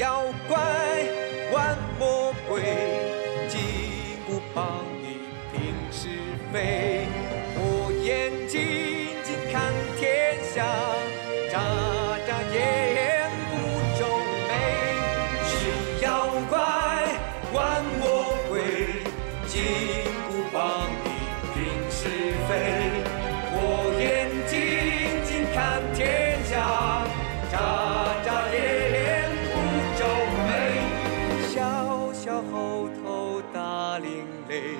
妖怪玩魔鬼，金箍棒你平是非。我眼睛睛看天下，眨眨眼不皱眉。是妖怪玩魔鬼，金箍棒你平是非。我眼睛睛看天下，眨眨眼不皱眉。小小猴头大领雷，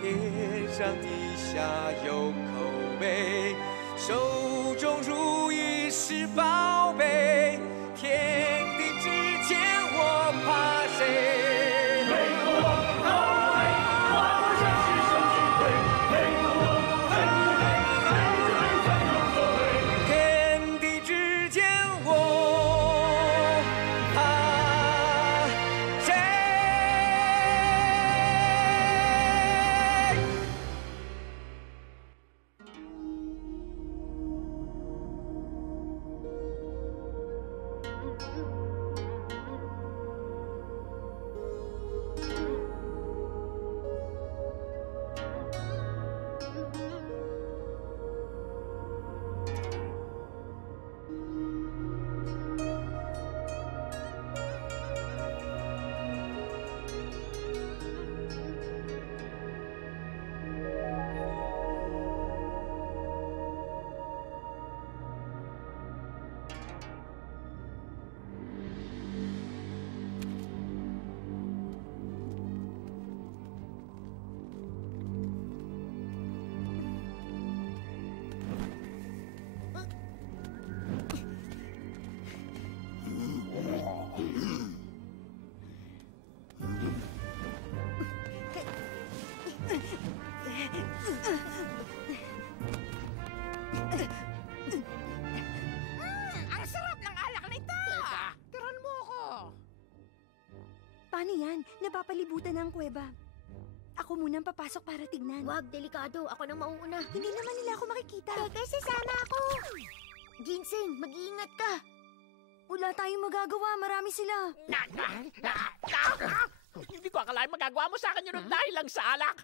天上地下有口碑。手中如意是宝贝，天地之间我怕谁？天地之间我怕谁？Ang sarap ng alak nito! Teka, tiran mo ko! Paano yan? Napapalibutan na ang kuweba. Ako muna ang papasok para tignan. Wag, delikado. Ako nang mauuna. Hindi naman nila ako makikita. Teka, sasama ako. Ginseng, mag-iingat ka. Wala tayong magagawa. Marami sila. Hindi ko akalain magagawa mo sa akin yun dahil lang sa alak!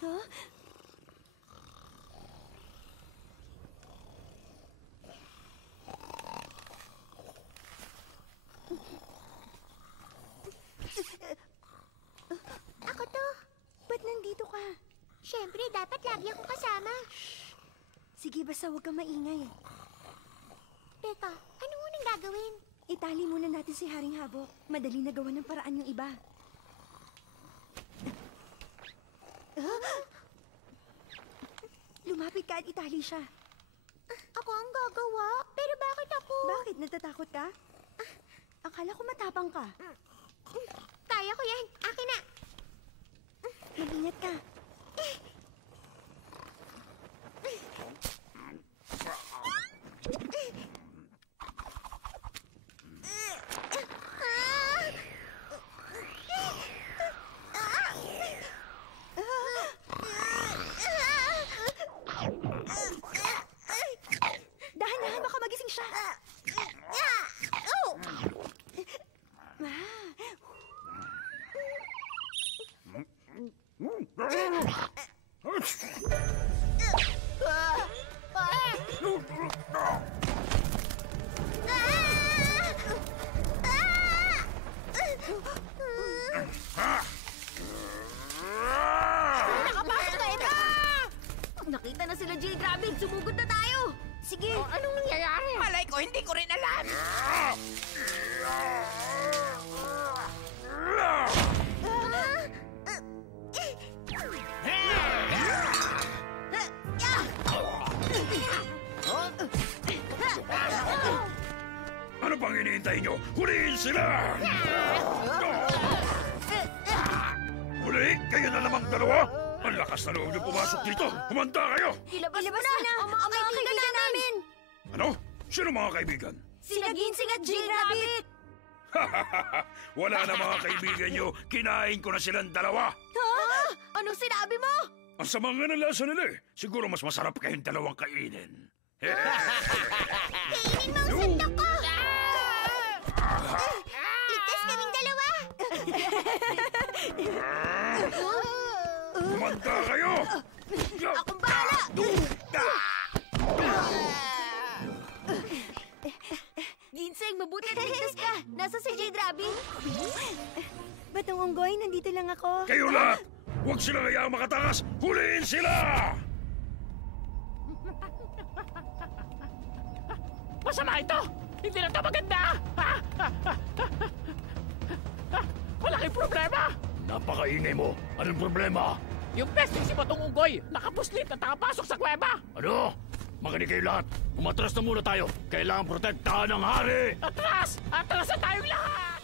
Huh? Ako to. Ba't nandito ka? Siyempre, dapat lagi akong kasama. Sige, basta huwag kang maingay. Teka, ano unang gagawin? Itali muna natin si Haring Habok. Madali na gawa ng paraan yung iba. Lumapit ka at itali siya. Ako ang gagawa? Pero bakit ako? Bakit? Natatakot ka? Akala ko matapang ka. Kaya ko yan. Akin na. Mag-ingat ka. Dahan-dahan, baka magising siya. Nakapasok na ito! Nakita na sila Jade Rabbit. Sumugod na tayo. Sige. Anong nangyayari? Malay ko, hindi ko rin alam! Ano pang hinihintay nyo? Huliin sila! Huli? Kayo na namang dalawa? Ang lakas na loob nyo pumasok dito! Humanda kayo! Ilabas mo na! Ang mga kaibigan namin! Ano? Sino mga kaibigan? Sila Ginseng at Jade Rabbit! Wala na mga kaibigan nyo. Kinain ko na silang dalawa. Ha? Anong sinabi mo? Ang sama nga ng lasa nila eh. Siguro mas masarap kayong dalawang kainin. Kainin mo ang sandok ko! Ligtas kaming dalawa! Kumanda kayo! Akong bahala! Ginseng, mabuti na ligtas ka! Nasa si Jade Rabbit? Batong Unggoy, nandito lang ako. Kayo lahat! Huwag silang hayaang makatakas! Huliin sila! Masama ito! Hindi na ito maganda! Malaking problema! Napakaingay mo! Anong problema? Yung pesting si Batong Unggoy, nakapuslit at nakapasok sa kuweba! Ano? Makinig kayo lahat! Umatras na muna tayo! Kailangan protektahan ng hari! Atras! Atras na tayong lahat!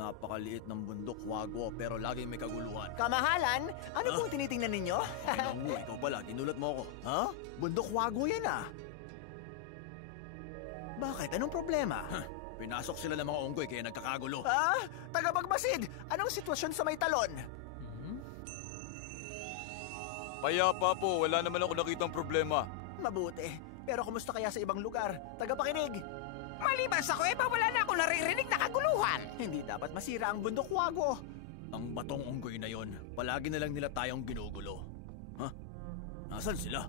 Napakaliit ng bundok, Wagwo, pero laging may kaguluhan. Kamahalan? Ano pong tinitingnan ninyo? Naku, ikaw pala, ginulat mo ako. Ha? Bundok Wagwo yan ah. Bakit? Anong problema? Pinasok sila ng mga unggoy kaya nagkakagulo. Ah? Tagapagmasid! Anong sitwasyon sa may talon? Payapa po, wala naman ako nakitang problema. Mabuti. Pero kumusta kaya sa ibang lugar? Tagapakinig! Maliban sa kuweba, wala na akong naririnig na kaguluhan! Hindi dapat masira ang bundok Wagwo. Ang batong unggoy na yon, palagi na lang nila tayong ginugulo. Ha? Nasaan sila?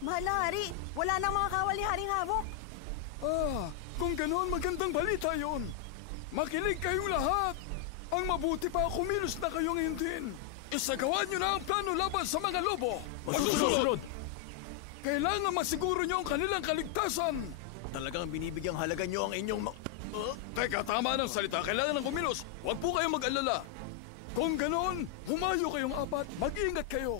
Mahal na hari, wala nang mga kawali-haring hawak. Kung ganoon, magandang balita yon. Makinig kayong lahat. Ang mabuti pa, kumilos na kayong hindin. Isagawa nyo na ang plano laban sa mga lobo. Masusunod! Kailangan masiguro nyo ang kanilang kaligtasan. Talagang binibigyang halaga nyo ang inyong Teka, tama ng salita. Kailangan ng kumilos. Huwag po kayong mag-alala. Kung ganoon, humayo kayong apat. Mag-iingat kayo.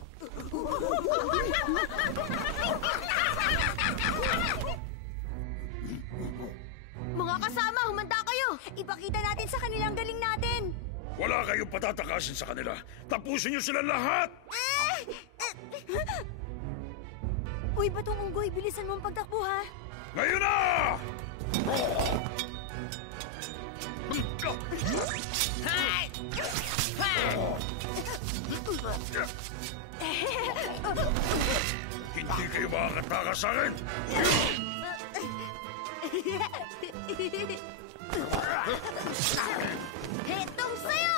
Mga kasama, humanda kayo! Ipakita natin sa kanilang galing natin. Wala kayong patatakasin sa kanila. Tapusin nyo sila lahat! Uy, Batong Unggoy, bilisan mo ang pagtakbo ha. Ngayon na! Hindi kayo makakatakas sa akin! Hetong sayo!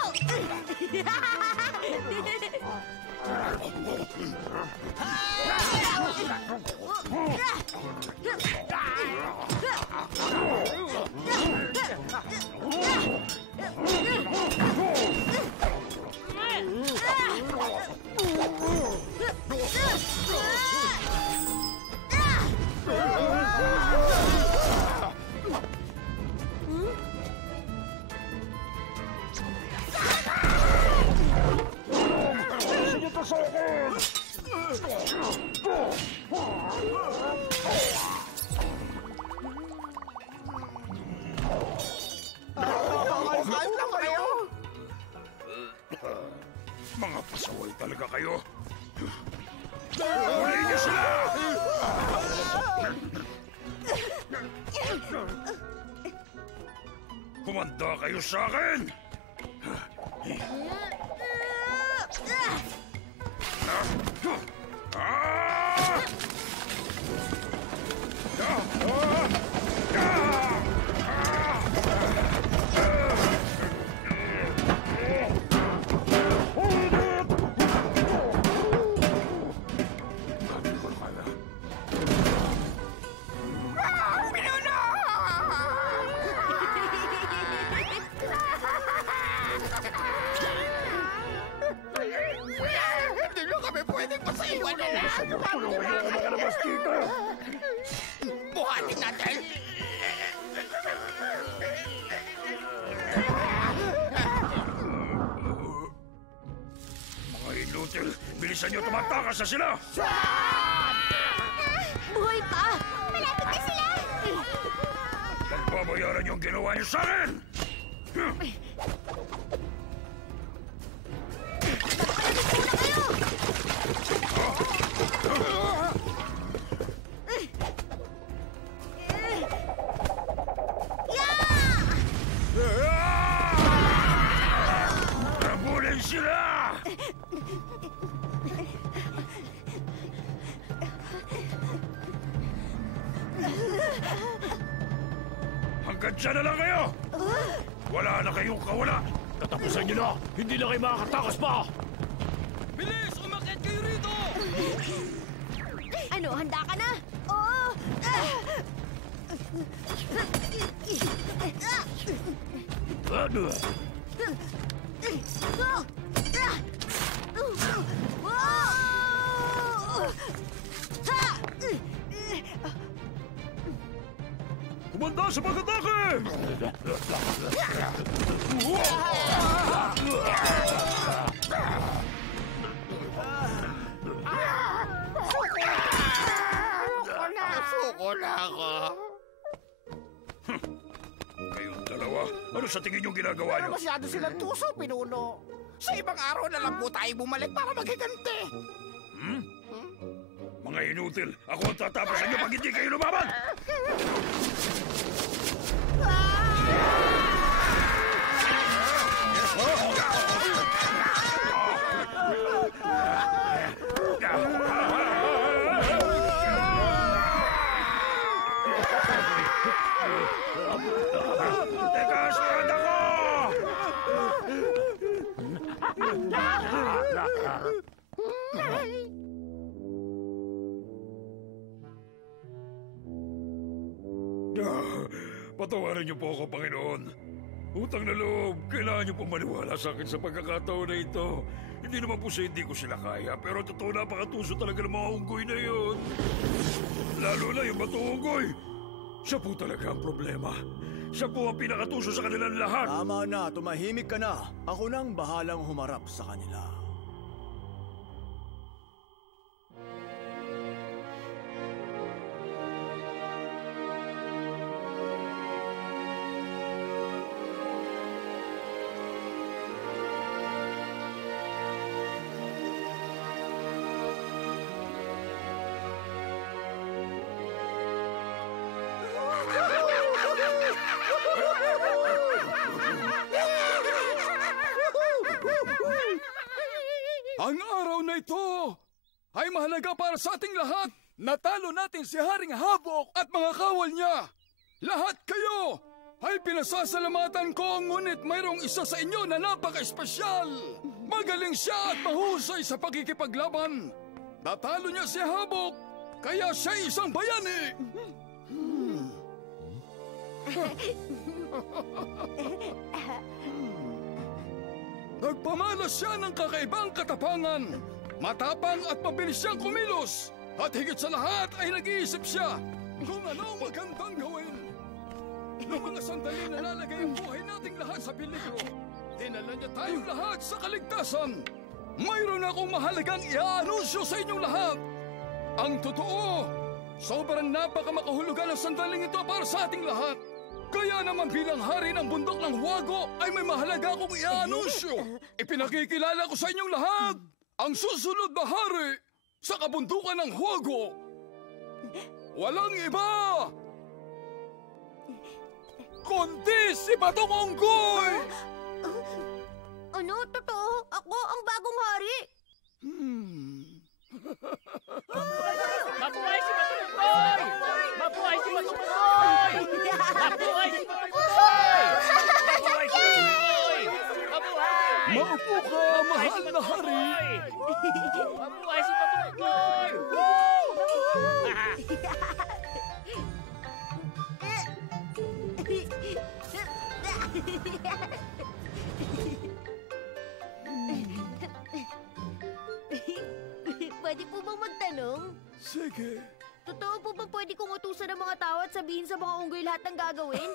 Ayos lang kayo! Mga pasaway talaga kayo! Huli niyo sila! Kumanda kayo sa akin! Hindi nyo kami pwedeng pasiwan na lang! Buhatin natin! Mga inutil, bilisan niyo tumatakas na sila! Buhay pa! Malapit na sila! Nagbabayaran yung ginawa niyo sa akin! Nabulin sila! Hanggang dyan na lang kayo! Wala na kayong kawala! Tatapusan niyo na! Hindi na kayo makakatakas pa! Bilis! Umakyat kayo rito! Ano, handa ka na? Oo! Ano? Kumanda sa pag-atake! Suko na ako. Kayong dalawa, ano sa tingin yung ginagawa niyo? Masyado silang tuso, pinuno. Sa ibang araw na lang po tayo bumalik para maghiganti. Mga inutil, ako ang tatapasan niyo pag hindi kayo lumaban! Teka, sirad ako! Patawarin niyo po ako, Panginoon. Utang na loob, kailangan niyo pong maniwala sa akin sa pagkakataon na ito. Hindi naman po sa hindi ko sila kaya, pero totoo napakatuso talaga ng mga unggoy na yun. Lalo na yung bato-unggoy. Siya po talaga ang problema. Siya po ang pinakatuso sa kanilang lahat. Tama na, tumahimik ka na. Ako nang bahalang humarap sa kanila. Ang araw na ito ay mahalaga para sa ating lahat. Natalo natin si Haring Habok at mga kawal niya. Lahat kayo ay pinasasalamatan ko, ngunit mayroong isa sa inyo na napaka-espesyal. Magaling siya at mahusay sa pakikipaglaban. Natalo niya si Habok, kaya siya isang bayani. Nagpamalas siya ng kakaibang katapangan. Matapang at mabilis siyang kumilos. At higit sa lahat ay nag-iisip siya kung ano magandang gawin. Noong mga sandali na lalagay ang buhay nating lahat sa peligro, dinala niya tayong lahat sa kaligtasan. Mayroon akong mahalagang i-anunsyo sa inyong lahat. Ang totoo, sobrang napakamakahulugan ang sandaling ito para sa ating lahat. Kaya naman bilang hari ng bundok ng Huwago ay may mahalaga akong i-anunsyo. Ipinakikilala ko sa inyong lahat ang susunod na hari sa kabundukan ng Huwago. Walang iba kundi si Batong Unggoy! Ano? Totoo? Ako ang bagong hari? Mabuhay si Matukoy! Mabuhay si Matukoy! Mabuhay si Matukoy! Mabuhay si Matukoy! Mabuhay! Maupo ka, mahal na hari! Mabuhay si Matukoy! Pwede po bang magtanong? Sige. Totoo po ba pwede kong utusan ng mga tao at sabihin sa mga unggoy lahat ng gagawin?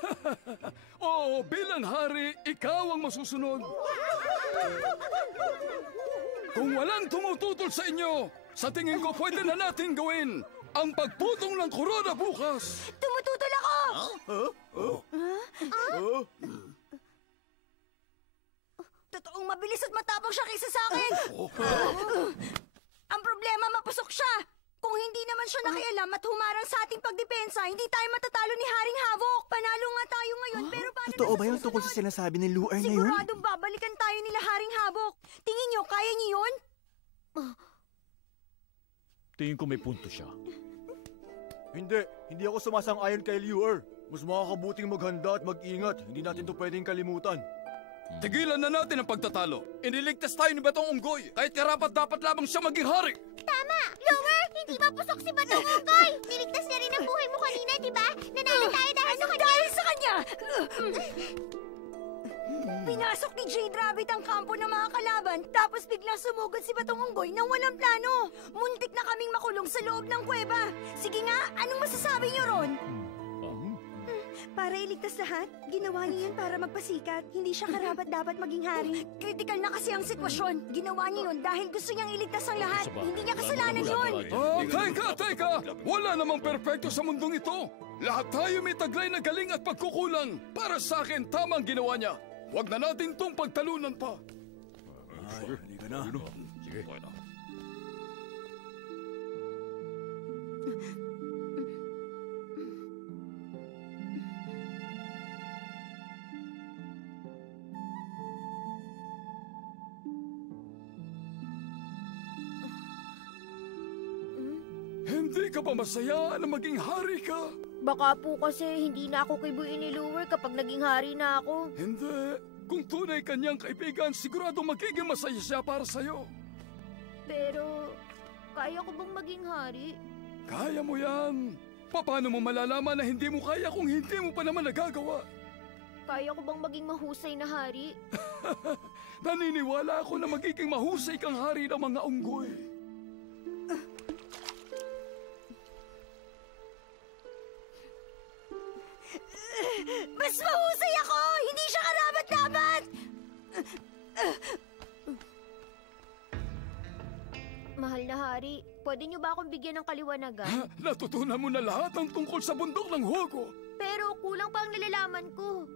Oo, bilang hari, ikaw ang masusunod. Kung walang tumututol sa inyo, sa tingin ko pwede na natin gawin. ang pagputong ng korona bukas. Tumututol ako! Totoong mabilis at matapang siya kaysa sa akin! Ang problema, mapusok siya! Kung hindi naman siya nakialam at humarang sa ating pagdepensa, hindi tayo matatalo ni Haring Havoc. Panalo nga tayo ngayon, pero paano Totoo ba yung tungkol sa sinasabi ni Luer na yun? Siguradong babalikan tayo nila Haring Havoc. Tingin nyo, kaya niyo yun? Tingin ko may punto siya. Hindi ako sumasang-ayon kay Luer. Mas makakabuting maghanda at mag-ingat. Hindi natin to pwedeng kalimutan. Tigilan na natin ang pagtatalo. Iniligtas tayo ni Batong Unggoy. Kahit karapat-dapat lamang siya maging hari. Tama! Lower, hindi mapusok si Batong Unggoy! Niligtas niya rin ang buhay mo kanina, di ba? Nanalo tayo dahil sa kanya! Dahil sa kanya! Pinasok ni Jade Rabbit ang kampo ng mga kalaban, tapos biglang sumugod si Batong Unggoy nang walang plano. Muntik na kaming makulong sa loob ng kuweba. Sige nga, anong masasabi niyo ron? Para iligtas lahat, ginawa niyo yun para magpasikat. Hindi siya karapat-dapat maging hari. Kritikal na kasi ang sitwasyon. Ginawa niyo yun dahil gusto niyang iligtas ang lahat. Hindi niya kasalanan yun. Teka! Wala namang perpekto sa mundong ito. Lahat tayo may taglay na galing at pagkukulang. Para sa akin, tama ang ginawa niya. Huwag na natin tong pagtalunan pa. Halika na. Sige. Hindi ka ba masaya na maging hari ka? Baka po kasi hindi na ako kibuin ni Lower kapag naging hari na ako. Hindi. Kung tunay kanyang kaibigan, sigurado magiging masaya siya para sa'yo. Pero, kaya ko bang maging hari? Kaya mo yan. Paano mo malalaman na hindi mo kaya kung hindi mo pa naman nagagawa? Kaya ko bang maging mahusay na hari? Naniniwala ako na magiging mahusay kang hari ng mga unggoy. Mas mahusay ako! Hindi siya karapat-dapat! Mahal na hari, pwede niyo ba akong bigyan ng kaliwanagan? Natutunan mo na lahat ng tungkol sa bundok ng Hugo. Pero kulang pa ang nalalaman ko.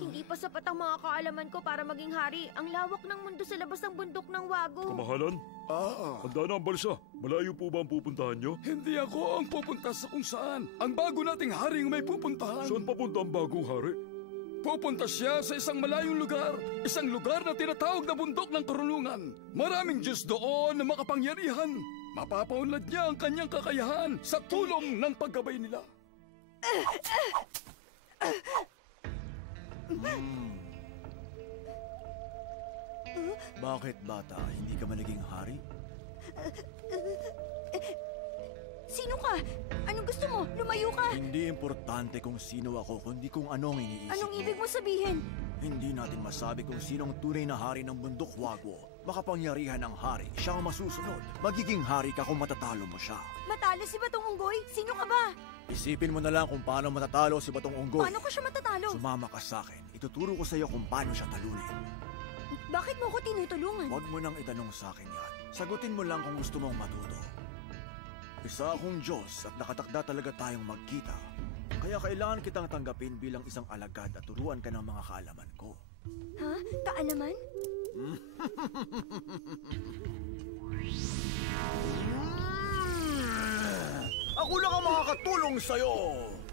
Hindi pa sapat ang mga kaalaman ko para maging hari. Ang lawak ng mundo sa labas ng bundok ng Wago. Kamahalan? Handa na ang balsa. Malayo po ba ang pupuntahan nyo? Hindi ako ang pupunta sa kung saan. Ang bago nating hari ang may pupuntahan. Saan papunta ang bagong hari? Pupunta siya sa isang malayong lugar. Isang lugar na tinatawag na bundok ng karunungan. Maraming Diyos doon na makapangyarihan. Mapapaunlad niya ang kanyang kakayahan sa tulong ng paggabay nila. Bakit, bata? Hindi ka man naging hari? Sino ka? Anong gusto mo? Lumayo ka! Hindi importante kung sino ako, kundi kung anong iniisip Anong mo. ibig mo sabihin? Hindi natin masabi kung sino ang tunay na hari ng bundok Wagwo. Makapangyarihan ng hari, siya ang masusunod. Magiging hari ka kung matatalo mo siya. Matalo si Batong Unggoy? Sino ka ba? Isipin mo na lang kung paano matatalo si Batong Unggoy. Paano ko siya matatalo? Sumama ka sa akin. Ituturo ko sa iyo kung paano siya talunin. Bakit mo ko tinutulungan? Huwag mo nang itanong sa akin yan. Sagutin mo lang kung gusto mong matuto. Isa akong Diyos at nakatakda talaga tayong magkita. Kaya kailangan kitang tanggapin bilang isang alagad at turuan ka ng mga kaalaman ko. Ha? Kaalaman? Ako lang ang makakatulong sa'yo!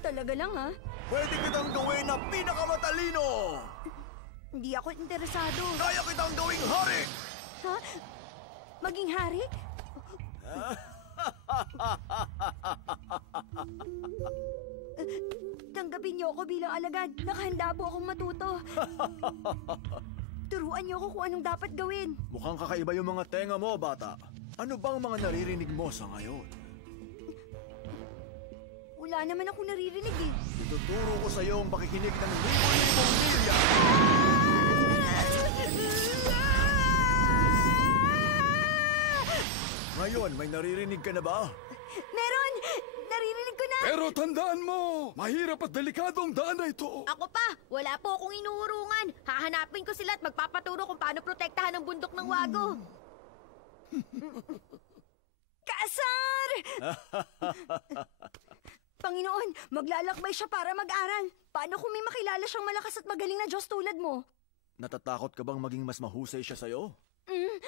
Talaga lang ha? Pwede kitang gawin na pinakamatalino! Hindi ako interesado. Kaya kitang gawing hari! Ha? Maging hari? Tanggapin niyo ako bilang alagad. Nakahanda po akong matuto. Turuan niyo ako kung anong dapat gawin. Mukhang kakaiba yung mga tenga mo, bata. Ano bang mga naririnig mo sa ngayon? Wala naman ako naririnig eh. Ituturo ko sa iyo ang pakikinig ng libo-libong milya! Ngayon, may naririnig ka na ba? Meron! Naririnig ko na! Pero tandaan mo, mahirap at delikado ang daan na ito. Ako pa, wala po akong inuurungan. Hahanapin ko sila at magpapaturo kung paano protektahan ang bundok ng Wago. Kaasar! Panginoon, maglalakbay siya para mag-aral. Paano kung may makilala siyang malakas at magaling na Diyos tulad mo? Natatakot ka bang maging mas mahusay siya sa'yo? Mm.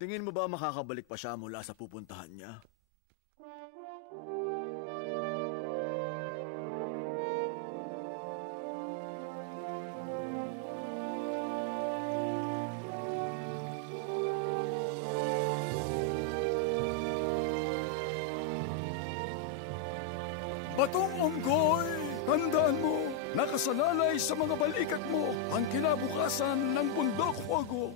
Tingin mo ba makakabalik pa siya mula sa pupuntahan niya? Batong Onggoy, tandaan mo, nakasalalay sa mga balikat mo ang kinabukasan ng Bundok Huago.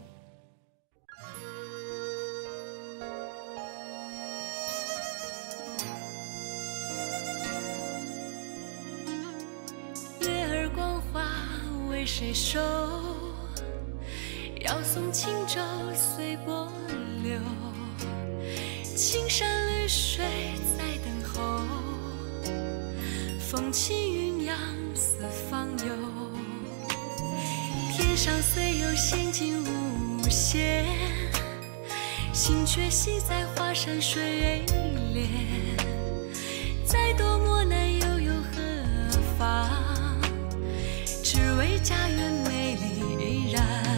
谁收？要送轻舟随波流，青山绿水在等候，风起云扬四方游。天上虽有仙境无限，心却系在华山水帘。再多磨难又有何妨？只为家园美丽依然。